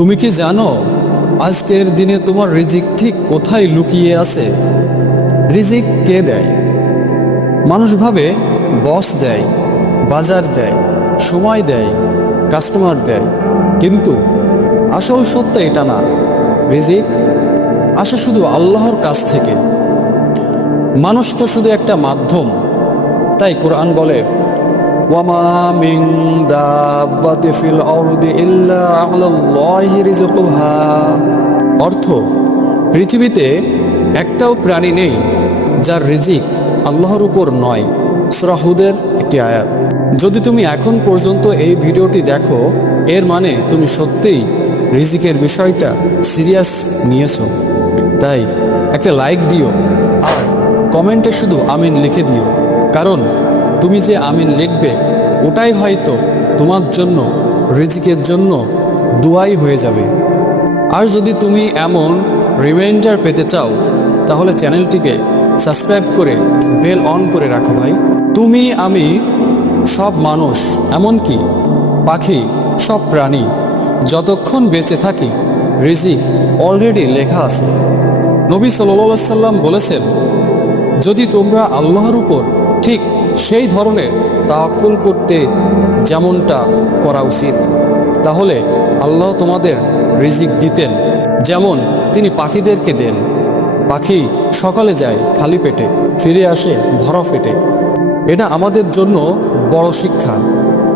তুমি কি জানো, আজকের দিনে তোমার রিজিক ঠিক কোথায় লুকিয়ে আছে? রিজিক কে দেয়? মানুষ ভাবে, বস দেয়, বাজার দেয়, সময় দেয়, কাস্টমার দেয়। কিন্তু আসল সত্য এটা না। রিজিক আসে শুধু আল্লাহর কাছ থেকে। মানুষ তো শুধু একটা মাধ্যম। তাই কোরআন বলে অর্থ, পৃথিবীতে একটাও প্রাণী নেই যার রিজিক আল্লাহর উপর নয়। সরাহুদের একটি আয়াত। যদি তুমি এখন পর্যন্ত এই ভিডিওটি দেখো, এর মানে তুমি সত্যিই রিজিকের বিষয়টা সিরিয়াস নিয়েছো। তাই একটা লাইক দিও আর কমেন্টে শুধু আমিন লিখে দিও। কারণ তুমি যে আমিন লিখবে, ওটাই হয়তো তোমার জন্য, রিজিকের জন্য দুয়াই হয়ে যাবে। আর যদি তুমি এমন রিমাইন্ডার পেতে চাও, তাহলে চ্যানেলটিকে সাবস্ক্রাইব করে বেল অন করে রাখো ভাই। তুমি, আমি সব মানুষ, এমনকি পাখি, সব প্রাণী, যতক্ষণ বেঁচে থাকি, রিজিক অলরেডি লেখা আছে। নবী সাল্লা সাল্লাম বলেছেন, যদি তোমরা আল্লাহর উপর ঠিক সেই ধরনের তাওয়াক্কুল করতে যেমনটা করা উচিত, তাহলে আল্লাহ তোমাদের রিজিক দিতেন। যেমন তিনি পাখিদেরকে দেন, পাখি সকালে যায় খালি পেটে, ফিরে আসে ভরা পেটে এটা আমাদের জন্য বড় শিক্ষা।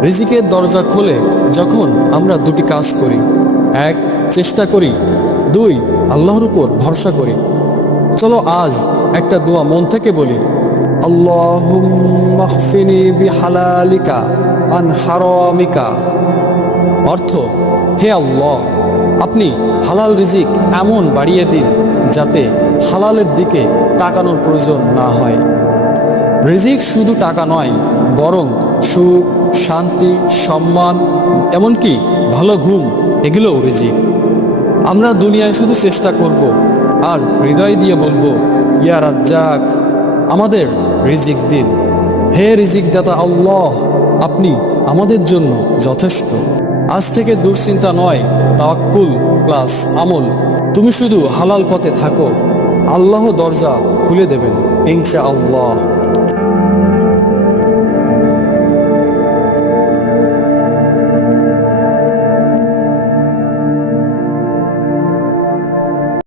রিজিকের দরজা খোলে যখন আমরা দুটি কাজ করি। এক, চেষ্টা করি। দুই, আল্লাহর উপর ভরসা করি। চলো আজ একটা দোয়া মন থেকে বলি। আল্লাহুম্মাহফিনি বিহালালিকা আন হারামিকা। অর্থ, হে আল্লাহ, আপনি হালাল রিজিক এমন বাড়িয়ে দিন যাতে হালালের দিকে তাকানোর প্রয়োজন না হয়। রিজিক শুধু টাকা নয়, বরং সুখ, শান্তি, সম্মান, এমনকি ভালো ঘুম, এগুলোও রিজিক। আমরা দুনিয়ায় শুধু চেষ্টা করব আর হৃদয় দিয়ে বলব, ইয়া রাজ্জাক আমাদের রিজিক দিন। হে রিজিক দাতা আল্লাহ, আপনি আমাদের জন্য যথেষ্ট। আজ থেকে দুশ্চিন্তা নয়, তাওয়াক্কুল প্লাস আমল। তুমি শুধু হালাল পথে থাকো, আল্লাহ দরজা খুলে দেবেন ইনশা আল্লাহ